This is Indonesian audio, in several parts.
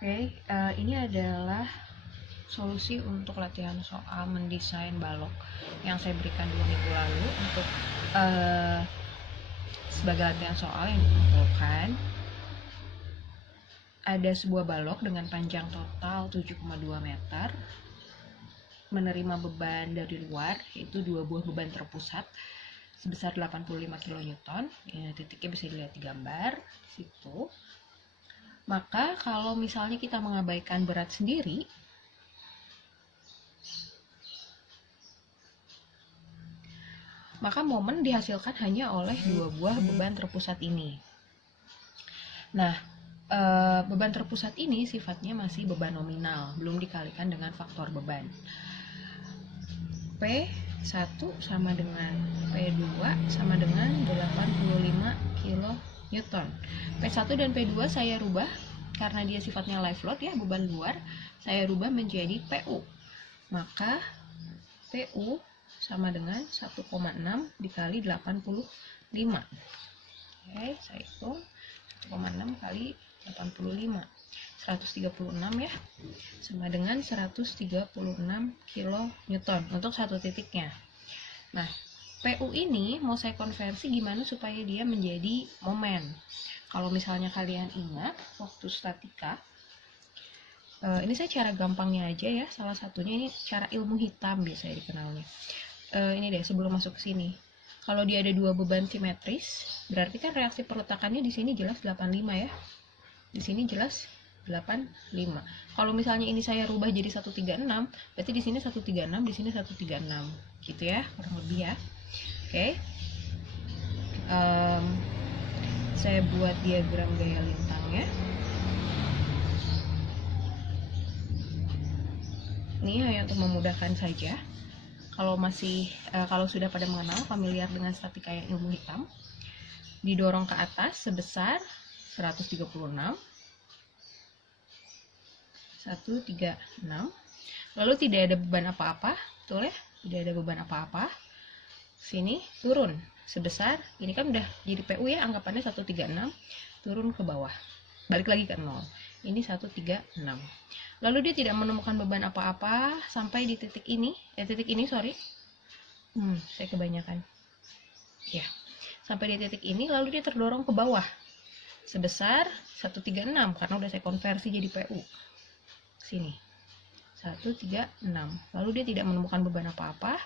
Ini adalah solusi untuk latihan soal mendesain balok yang saya berikan 2 minggu lalu untuk sebagai latihan soal yang dikumpulkan. Ada sebuah balok dengan panjang total 7,2 meter, menerima beban dari luar, yaitu 2 buah beban terpusat sebesar 85 kN. Titiknya bisa dilihat di gambar di situ. Maka kalau misalnya kita mengabaikan berat sendiri, maka momen dihasilkan hanya oleh 2 buah beban terpusat ini. Nah, beban terpusat ini sifatnya masih beban nominal, belum dikalikan dengan faktor beban. P1 sama dengan P2 sama dengan 85 kN. P1 dan P2 saya rubah karena dia sifatnya live load ya, beban luar, saya rubah menjadi PU. Maka PU sama dengan 1,6 dikali 85. Saya hitung 1,6 kali 85, 136 ya, sama dengan 136 kN untuk satu titiknya. Nah, PU ini mau saya konversi gimana supaya dia menjadi momen. Kalau misalnya kalian ingat waktu statika, ini saya cara gampangnya aja ya, salah satunya ini cara ilmu hitam biasanya dikenalnya. Ini deh, sebelum masuk ke sini, kalau dia ada 2 beban simetris, berarti kan reaksi perletakannya di sini jelas 85 ya, di sini jelas 85. Kalau misalnya ini saya rubah jadi 136, berarti di sini 136, di sini 136, gitu ya, kurang lebih ya. Saya buat diagram gaya lintangnya. Ini hanya untuk memudahkan saja. Kalau sudah pada mengenal, familiar dengan statika yang ilmu hitam, didorong ke atas sebesar 136, lalu tidak ada beban apa-apa, betul ya? Tidak ada beban apa-apa. Sini turun sebesar, ini kan udah jadi PU ya, anggapannya 136, turun ke bawah, balik lagi ke 0. Ini 136. Lalu dia tidak menemukan beban apa-apa sampai di titik ini, saya kebanyakan. Ya, sampai di titik ini, lalu dia terdorong ke bawah sebesar 136 karena udah saya konversi jadi PU. Sini 136. Lalu dia tidak menemukan beban apa-apa,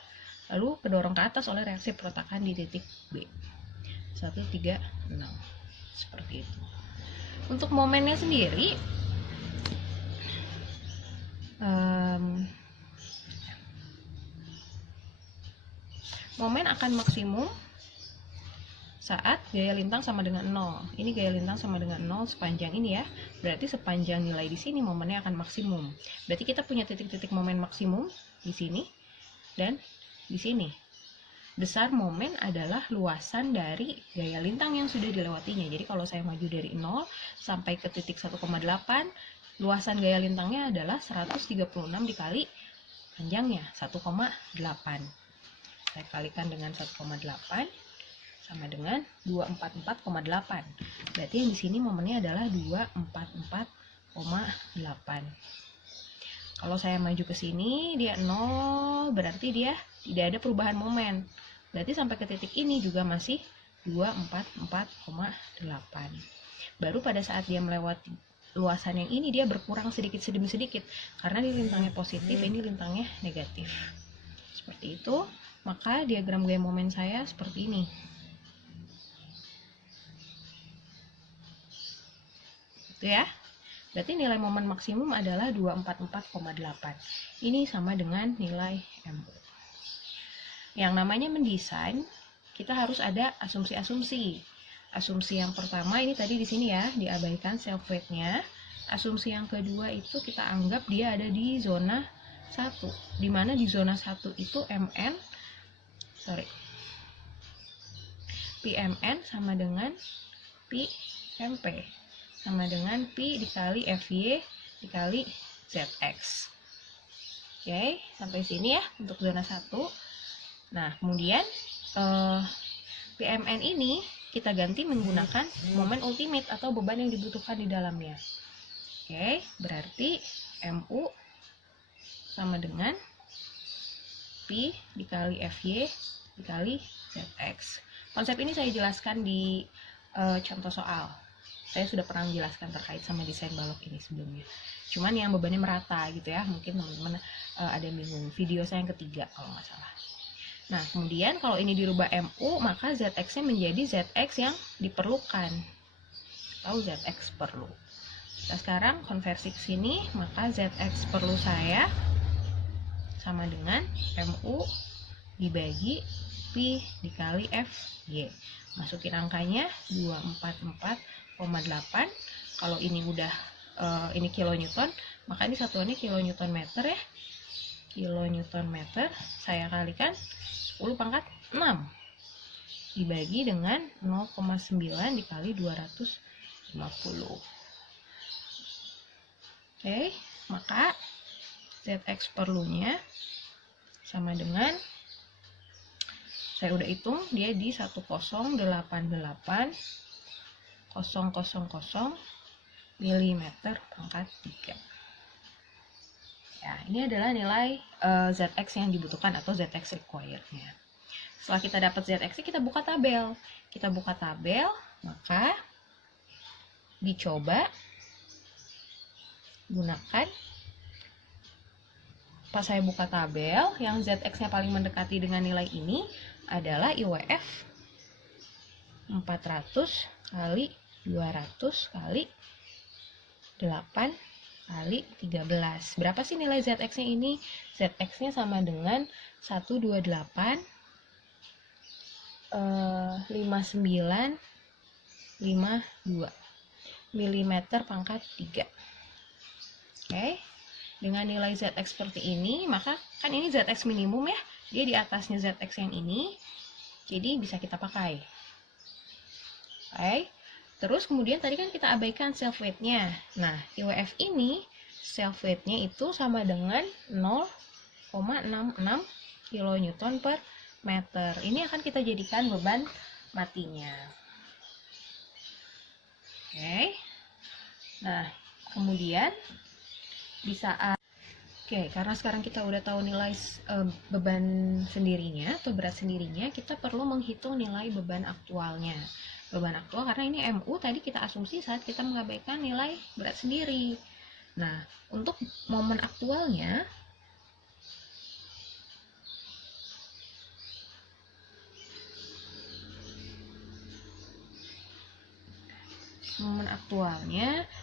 lalu kedorong ke atas oleh reaksi perletakan di titik B. 136. Seperti itu. Untuk momennya sendiri, momen akan maksimum saat gaya lintang sama dengan 0. Ini gaya lintang sama dengan 0 sepanjang ini ya. Berarti sepanjang nilai di sini momennya akan maksimum. Berarti kita punya titik-titik momen maksimum di sini dan di sini. Besar momen adalah luasan dari gaya lintang yang sudah dilewatinya. Jadi kalau saya maju dari 0 sampai ke titik 1,8, luasan gaya lintangnya adalah 136 dikali panjangnya 1,8. Saya kalikan dengan 1,8 sama dengan 244,8. Berarti yang di sini momennya adalah 244,8. Kalau saya maju ke sini dia 0, berarti dia tidak ada perubahan momen. Berarti sampai ke titik ini juga masih 244,8. Baru pada saat dia melewati luasan yang ini dia berkurang sedikit demi sedikit karena ini lintangnya positif, ini lintangnya negatif. Seperti itu. Maka diagram gaya momen saya seperti ini. Itu ya. Berarti nilai momen maksimum adalah 244,8. Ini sama dengan nilai MU. Yang namanya mendesain, kita harus ada asumsi-asumsi. Asumsi yang pertama ini tadi di sini ya, diabaikan self weight-nya. Asumsi yang kedua itu kita anggap dia ada di zona 1. Di mana di zona 1 itu PMN sama dengan PMP. Sama dengan P dikali FY dikali ZX. Sampai sini ya untuk zona 1. Nah, kemudian PMN ini kita ganti menggunakan momen ultimate atau beban yang dibutuhkan di dalamnya. Oke, berarti MU sama dengan P dikali FY dikali ZX. Konsep ini saya jelaskan di contoh soal. Saya sudah pernah menjelaskan terkait sama desain balok ini sebelumnya. Cuman yang bebannya merata gitu ya. Mungkin teman-teman ada yang bingung. Video saya yang ketiga kalau nggak salah. Nah, kemudian kalau ini dirubah MU, maka ZX-nya menjadi ZX yang diperlukan. Atau ZX perlu. Nah, sekarang konversi ke sini, maka ZX perlu saya sama dengan MU dibagi P dikali FY. Masukin angkanya 244,8. Kalau ini udah ini kilonewton, maka ini satuannya kilonewton meter ya. Kilonewton meter saya kalikan 10 pangkat 6 dibagi dengan 0,9 dikali 250. Oke, maka ZX perlunya sama dengan, saya udah hitung, dia di 1088,000 mm pangkat 3. Ya, ini adalah nilai ZX yang dibutuhkan atau ZX required-nya. Setelah kita dapat ZX, kita buka tabel. Kita buka tabel, maka dicoba gunakan. Pas saya buka tabel, yang ZX-nya paling mendekati dengan nilai ini adalah IWF 400 kali 200 kali 8 kali 13. Berapa sih nilai ZX-nya ini? ZX-nya sama dengan 128,5952 mm pangkat 3. Oke. Dengan nilai ZX seperti ini, maka kan ini ZX minimum ya. Dia di atasnya ZX yang ini. Jadi bisa kita pakai. Oke. Terus kemudian tadi kan kita abaikan self weight-nya. Nah, IWF ini self weight-nya itu sama dengan 0,66 kN per meter. Ini akan kita jadikan beban matinya. Oke. Nah, kemudian di saat karena sekarang kita udah tahu nilai beban sendirinya atau berat sendirinya, kita perlu menghitung nilai beban aktualnya. Beban aktual karena ini MU tadi kita asumsi saat kita mengabaikan nilai berat sendiri. Nah, untuk momen aktualnya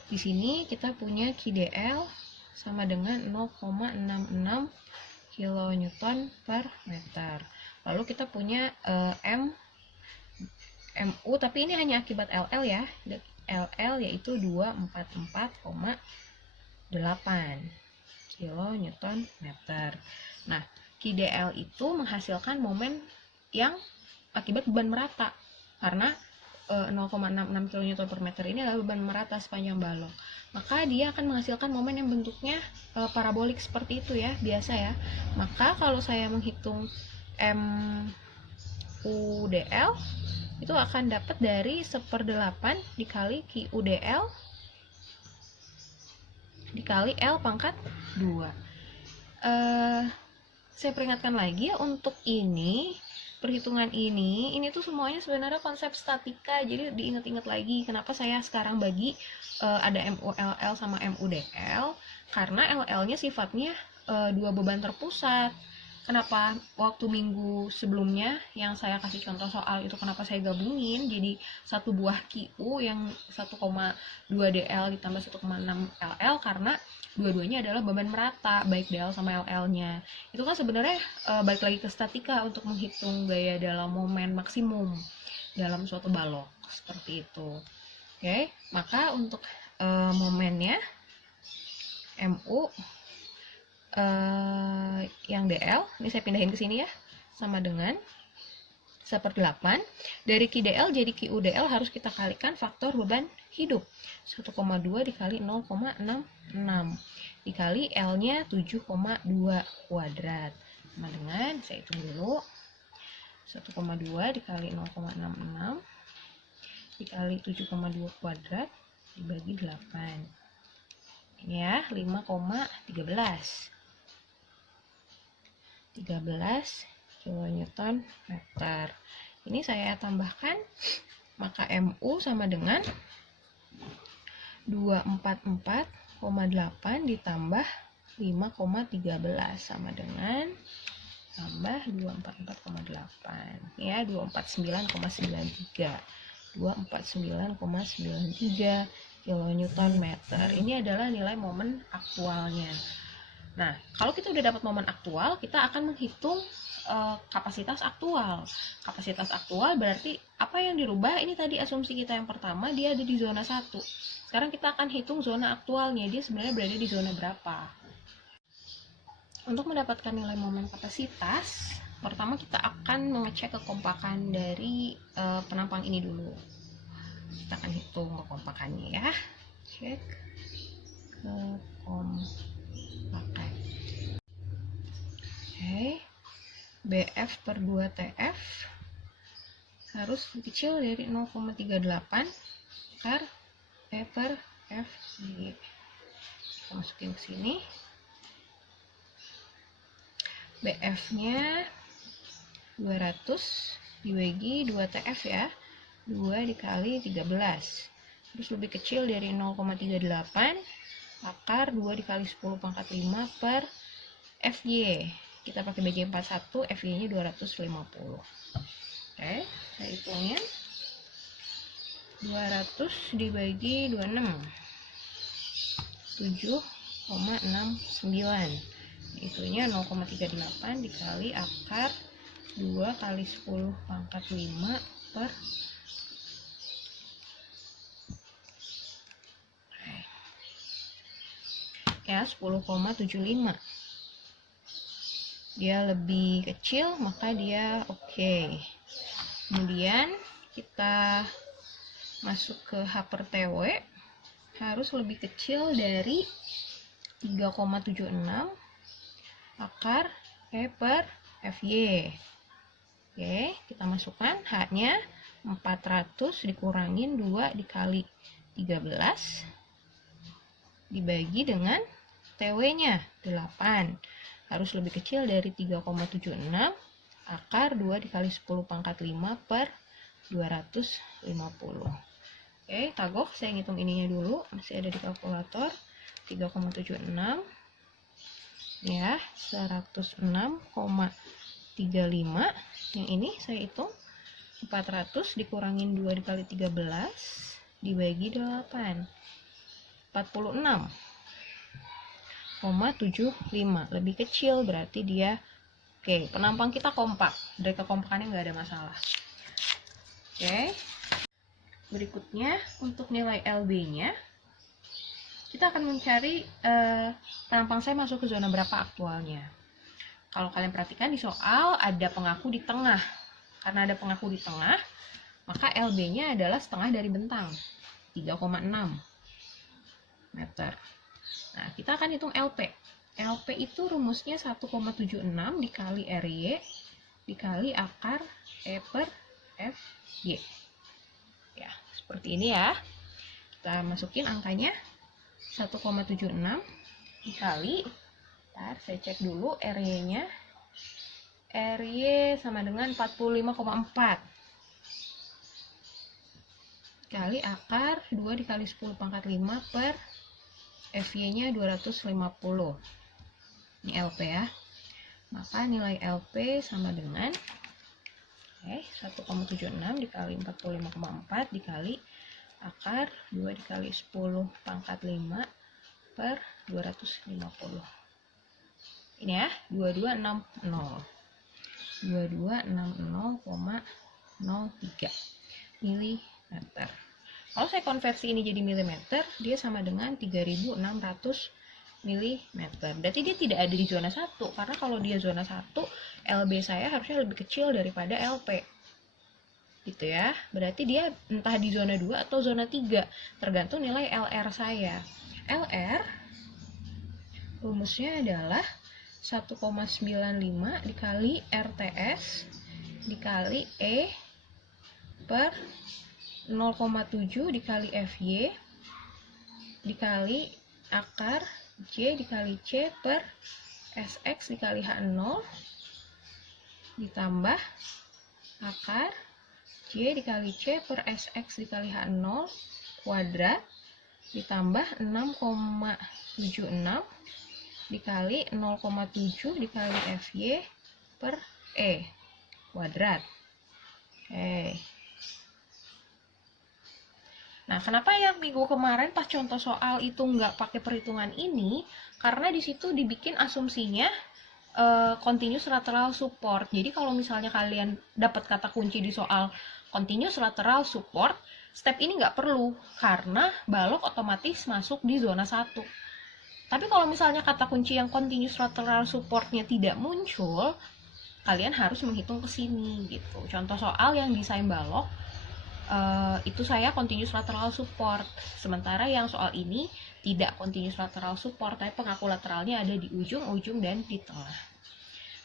di sini kita punya QDL sama dengan 0,66 kN per meter. Lalu kita punya MU, tapi ini hanya akibat LL ya. LL yaitu 244,8 kN meter. Nah, QDL itu menghasilkan momen yang akibat beban merata. Karena 0,66 kN per meter ini adalah beban merata sepanjang balok. Maka dia akan menghasilkan momen yang bentuknya parabolik seperti itu ya, biasa ya. Maka kalau saya menghitung MUDL itu akan dapat dari 1/8 dikali QUDL dikali L pangkat 2. Saya peringatkan lagi ya, untuk ini perhitungan ini tuh semuanya sebenarnya konsep statika. Jadi diingat-ingat lagi kenapa saya sekarang bagi ada MULL sama MUDL, karena LL-nya sifatnya dua beban terpusat. Kenapa waktu minggu sebelumnya yang saya kasih contoh soal itu kenapa saya gabungin jadi satu buah QU yang 1,2 DL ditambah 1,6 LL, karena dua-duanya adalah beban merata baik DL sama LL-nya. Itu kan sebenarnya balik lagi ke statika untuk menghitung gaya dalam momen maksimum dalam suatu balok seperti itu. Oke, maka untuk momennya MU yang DL, ini saya pindahin ke sini ya, sama dengan 1/8 dari QDL jadi QUDL harus kita kalikan faktor beban hidup 1,2 dikali 0,66 dikali L nya 7,2 kuadrat sama dengan, saya hitung dulu, 1,2 dikali 0,66 dikali 7,2 kuadrat dibagi 8. ya, 5,13 kilonewton meter. Ini saya tambahkan, maka MU sama dengan 244,8 ditambah 5,13 sama dengan tambah 244,8 ya, 249,93 kilonewton meter. Ini adalah nilai momen aktualnya. Nah, kalau kita udah dapat momen aktual, kita akan menghitung kapasitas aktual. Kapasitas aktual berarti apa yang dirubah? Ini tadi asumsi kita yang pertama, dia ada di zona 1. Sekarang kita akan hitung zona aktualnya, dia sebenarnya berada di zona berapa. Untuk mendapatkan nilai momen kapasitas, pertama kita akan mengecek kekompakan dari penampang ini dulu. Kita akan hitung kekompakannya ya. Cek kekompakan. Oke. BF per 2TF harus lebih kecil dari 0,38 akar E per FG. Kita masukin ke sini. BF-nya 200 dibagi 2TF ya. 2 dikali 13. Terus lebih kecil dari 0,38 akar 2 dikali 10 pangkat 5 per FY. Kita pakai BJ 41, FY-nya 250. Oke, saya hitungnya. 200 dibagi 26. 7,69. Itunya 0,38 dikali akar 2 kali 10 pangkat 5 per ya 10,75. Dia lebih kecil maka dia oke. Kemudian kita masuk ke H per TW, harus lebih kecil dari 3,76 akar E per FY. Oke, kita masukkan H-nya 400 dikurangin 2 dikali 13 dibagi dengan TW-nya 8. Harus lebih kecil dari 3,76 akar 2 dikali 10 pangkat 5 per 250. Oke, tagok saya ngitung ininya dulu, masih ada di kalkulator. 3,76 ya, 106,35. Yang ini saya hitung 400 dikurangin 2 dikali 13 dibagi 8. 46,75, lebih kecil berarti dia oke. Penampang kita kompak, dari kekompakannya nggak ada masalah. Oke, berikutnya untuk nilai LB-nya kita akan mencari penampang saya masuk ke zona berapa aktualnya. Kalau kalian perhatikan di soal ada pengaku di tengah. Karena ada pengaku di tengah, maka LB-nya adalah setengah dari bentang, 3,6 meter. Nah, kita akan hitung LP. LP itu rumusnya 1,76 dikali RY dikali akar E per FY. Ya, seperti ini ya. Kita masukin angkanya 1,76 dikali, ntar saya cek dulu RY-nya. RY sama dengan 45,4 kali akar 2 dikali 10 pangkat 5 per FY-nya 250. Ini LP ya. Maka nilai LP sama dengan 1,76 dikali 45,4 dikali akar 2 dikali 10 pangkat 5 per 250. Ini ya, 2260,03 milimeter. Kalau saya konversi ini jadi milimeter, dia sama dengan 3600 milimeter. Berarti dia tidak ada di zona 1, karena kalau dia zona 1, LB saya harusnya lebih kecil daripada LP. Gitu ya. Berarti dia entah di zona 2 atau zona 3, tergantung nilai LR saya. LR rumusnya adalah 1,95 dikali RTS dikali E per 0,7 dikali FY dikali akar J dikali C per SX dikali H0 ditambah akar J dikali C per SX dikali H0 kuadrat ditambah 6,76 dikali 0,7 dikali FY per E kuadrat. Oke. Nah, kenapa yang minggu kemarin pas contoh soal itu nggak pakai perhitungan ini? Karena di situ dibikin asumsinya continuous lateral support. Jadi kalau misalnya kalian dapat kata kunci di soal continuous lateral support, step ini nggak perlu karena balok otomatis masuk di zona 1. Tapi kalau misalnya kata kunci yang continuous lateral supportnya tidak muncul, kalian harus menghitung ke sini gitu. Contoh soal yang desain balok itu saya continuous lateral support, sementara yang soal ini tidak continuous lateral support, tapi pengaku lateralnya ada di ujung dan di tengah.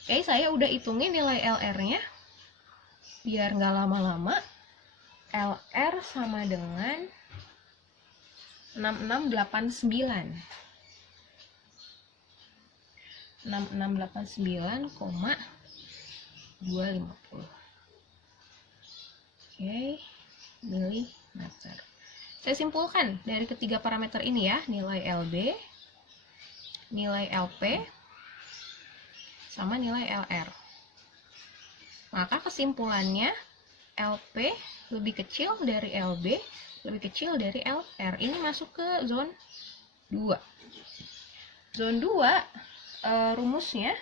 Oke, saya udah hitungin nilai LR-nya biar nggak lama-lama. LR sama dengan 6689 6689,250. Oke, milimeter. Saya simpulkan dari ketiga parameter ini ya, nilai LB, nilai LP, sama nilai LR. Maka kesimpulannya LP lebih kecil dari LB, lebih kecil dari LR. Ini masuk ke zone 2. Zone 2 rumusnya